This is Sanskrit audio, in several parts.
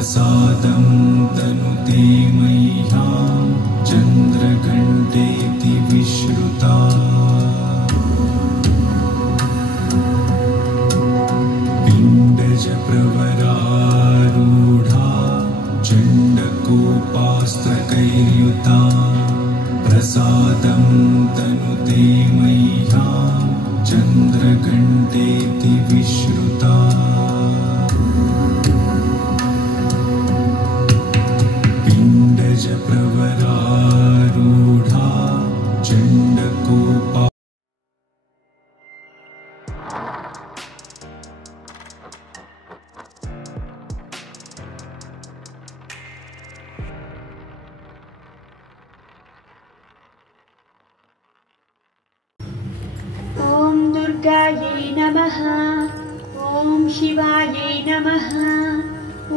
प्रसादं तनुते मह्यं चन्द्रघण्टेति विश्रुता पिण्डजप्रवरारूढा चण्डकोपास्त्रकैर्युता प्रसादं तनुते मह्यं चन्द्रघण्टेति विश्रुता पिण्डजप्रवरारूढा चण्डकोपा ॐ दुर्गायै नमः। ॐ शिवायै नमः।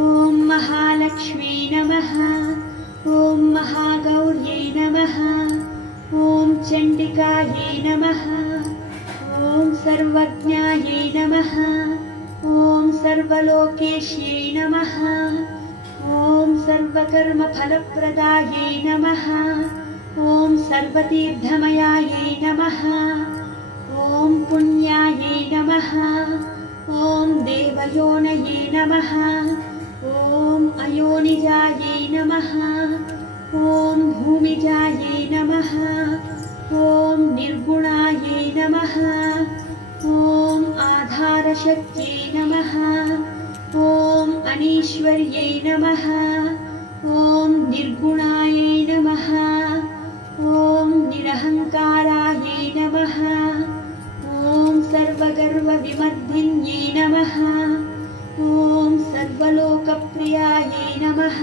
ॐ महालक्ष्मी नमः। ॐ महागौर्यै नमः। ॐ चण्डिकायै नमः। ॐ सर्वज्ञायै नमः। ॐ सर्वलोकेश्यै नमः। ॐ सर्वकर्मफलप्रदायै नमः। ॐ सर्वतीर्थमयायै नमः। ॐ पुण्यायै नमः। ॐ देवयोनये नमः। ॐ अयोनिजायै नमः। ॐ भूमिजायै नमः। ॐ निर्गुणायै नमः। ॐ आधारशक्त्यै नमः। ॐ अनीश्वर्यै नमः। ॐ निर्गुणायै नमः। ॐ निरहङ्कारायै नमः। ॐ सर्वगर्वविमर्दिन्यै नमः। ॐ सर्वलोकप्रियायै नमः।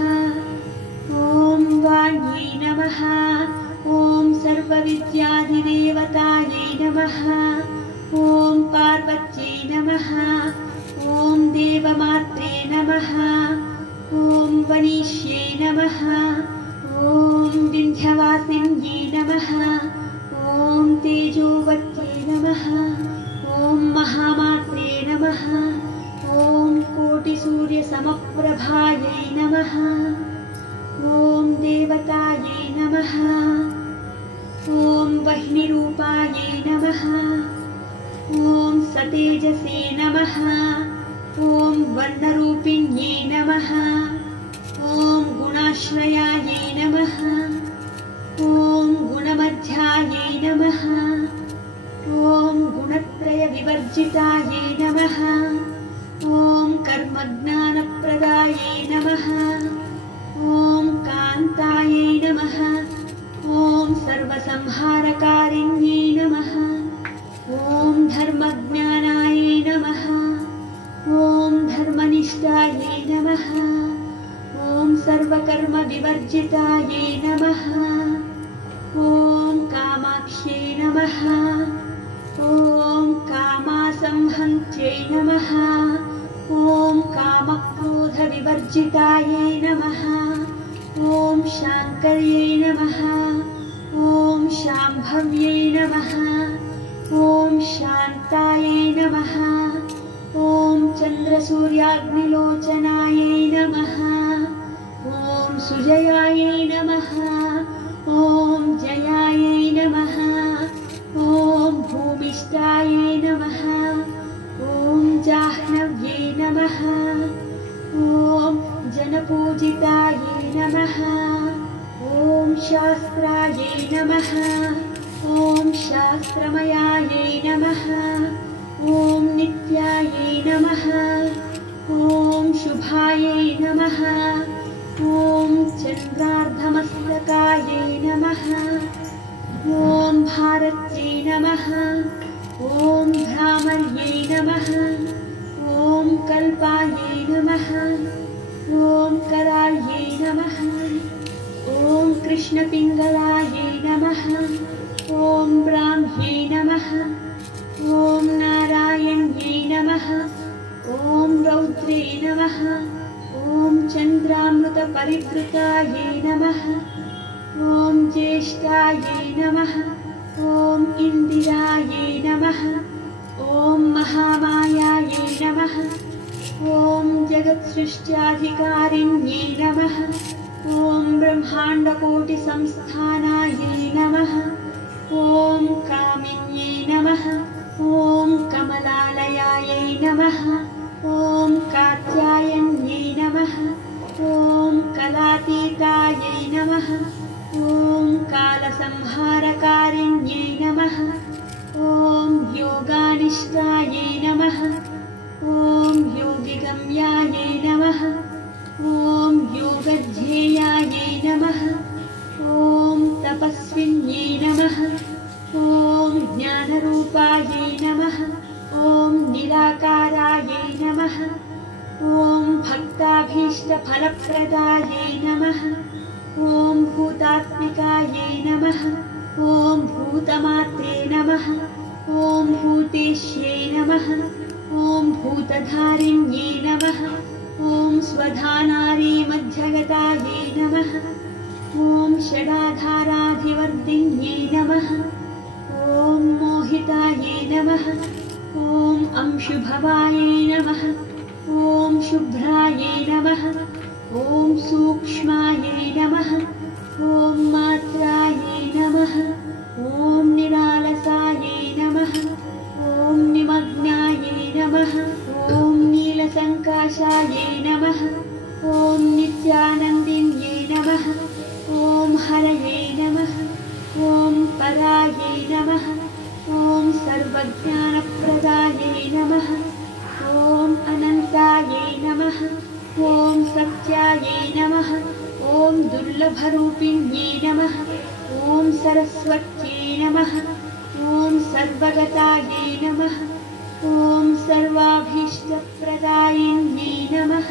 ॐ वाण्यै नमः। ॐ सर्वविद्याधिदेवतायै नमः। ॐ पार्वत्यै नमः। ॐ देवमात्रे नमः। ॐ वनिष्ये नमः। ॐ विन्ध्यवासिन्यै नमः। ॐ तेजोवत्यै नमः। ॐ महामात्रे नमः। ॐ कोटिसूर्यसमप्रभायै नमः। ॐ देवतायै नमः। ॐ वह्निरूपायै नमः। ॐ सतेजसे नमः। ॐ वर्णरूपिण्यै नमः। ॐ गुणाश्रयायै नमः। ॐ गुणमध्यायै नमः। ॐ गुणत्रयविवर्जितायै नमः। ॐ कर्मज्ञानप्रदायै नमः। ॐ कान्तायै नमः। ॐ सर्वसंहारकारिण्यै नमः। ॐ धर्मज्ञानायै नमः। ॐ धर्मनिष्ठायै नमः। ॐ सर्वकर्मविवर्जितायै नमः। ॐ कामाक्ष्यै नमः। ॐ कामासंहन्त्यै नमः। ॐ कामक्रोधविवर्जितायै नमः। ॐ शाङ्कर्यै नमः। ॐ शाम्भव्यै नमः। ॐ शान्तायै नमः। ॐ चन्द्रसूर्याग्निलोचनायै नमः। ॐ सुजयायै नमः। ॐ जयायै नमः। ॐ भूमिष्ठायै नमः। ॐ जाह्नव्यै नमः। ॐ जनपूजितायै नमः। ॐ शास्त्रायै नमः। ॐ शास्त्रमयायै नमः। ॐ नित्यायै नमः। ॐ शुभायै नमः। ॐ चन्द्रार्धमस्तकायै नमः। ॐ भारत्यै नमः। ॐ भ्रामर्यै नमः। ॐ कल्पायै नमः। ॐ करायै नमः। ॐ कृष्णपिङ्गलायै नमः। ॐ ब्राह्म्यै नमः। ॐ नारायण्यै नमः। ॐ रौद्रे नमः। ॐ चन्द्रामृतपरिवृतायै नमः। ॐ ज्येष्ठायै नमः। ॐ इन्दिरायै नमः। ॐ महामायायै नमः। ॐ जगत्सृष्ट्याधिकारिण्यै नमः। ॐ ब्रह्माण्डकोटिसंस्थानायै नमः। ॐ कामिन्यै नमः। ॐ कमलालयायै नमः। ॐ कात्यायन्यै नमः। ॐ कलातीतायै नमः। ॐ कालसंहारकारिण्यै नमः। ॐ योगानिष्ठायै नमः। ॐ योगिगम्यायै नमः। ॐ योगध्येयायै नमः। ॐ तपस्विन्यै नमः। ॐ ज्ञानरूपायै नमः। ॐ निराकारायै नमः। ॐ भक्ताभीष्टफलप्रदायै नमः। ॐ भूतात्मिकायै नमः। ॐ भूतमात्रे नमः। ॐ भूतेश्यै नमः। ॐ भूतधारिण्यै नमः। ॐ स्वधानारी मध्यगतायै नमः। ॐ षडाधाराधिवर्धिन्यै नमः। ॐ मोहितायै नमः। ॐ अंशुभवायै नमः। ॐ शुभ्रायै नमः। ॐ सूक्ष्मायै नमः। ॐ मात्रायै नमः। ॐ निरालसायै नमः। ॐ निमग्नायै नमः। ॐ नीलसङ्काशायै नमः। ॐ नित्यानन्दिन्यै नमः। ॐ हरये नमः। ॐ परायै नमः। ॐ सर्वज्ञानप्रदायै नमः। ॐ अनन्तायै नमः। ॐ सत्यायै नमः। ॐ दुर्लभरूपिण्यै नमः। ॐ सरस्वत्यै नमः। ॐ सर्वगतायै नमः। ॐ सर्वाभीष्टप्रदायिन्यै नमः।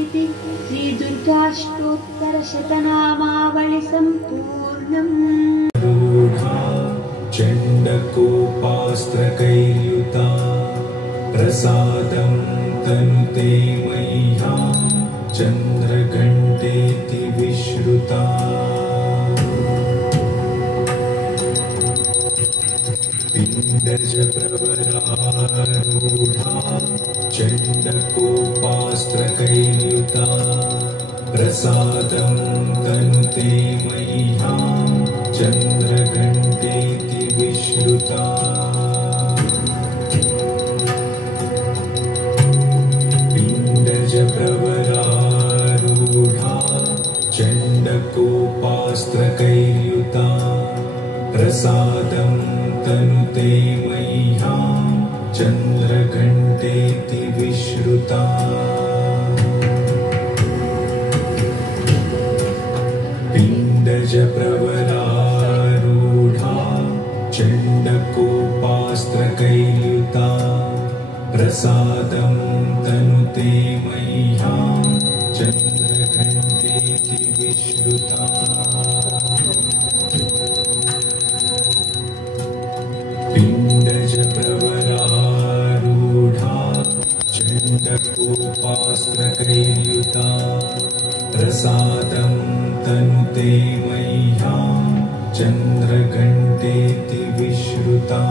इति श्रीदुर्गाष्टोत्तरशतनामावलिसम्पूर्णम्। चण्डकोपास्त्रकैर्युता प्रसादं तनुते मह्यं चन्द्रघण्टेति विश्रुता। पिण्डजप्रवरारूढा चण्डकोपास्त्रकैर्युता प्रसादं तनुते मह्यं चन्द्रघण्टेति विश्रुता। पिण्डजप्रवरारूढा चण्डकोपास्त्रकैर्युता प्रसादं तनुते मह्यं चन्द्रघण्टेति विश्रुता। पिण्डजप्रवरारूढा चण्डकोपास्त्रकैर्युता प्रसादं तनुते मह्यं चन्द्रघण्टेति विश्रुता। पिण्डजप्रवरारूढा चण्डकोपास्त्रकैर्युता प्रसादं तनुते मह्यं चन्द्रघण्टेति विश्रुता।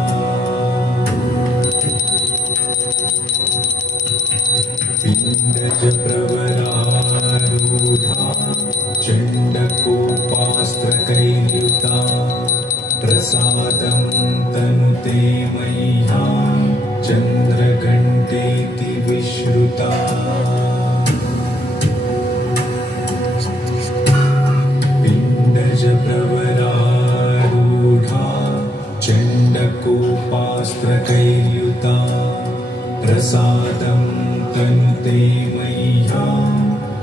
पिण्डजप्रवरारूढा चण्डकोपास्त्रकैर्युता प्रसादं तनुते मह्यं चन्द्रघण्टेति विश्रुता। पिण्डजप्रवरारूढा चण्डकोपास्त्रकैर्युता प्रसादं तनुते मह्यं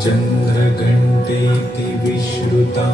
चन्द्रघण्टेति विश्रुता।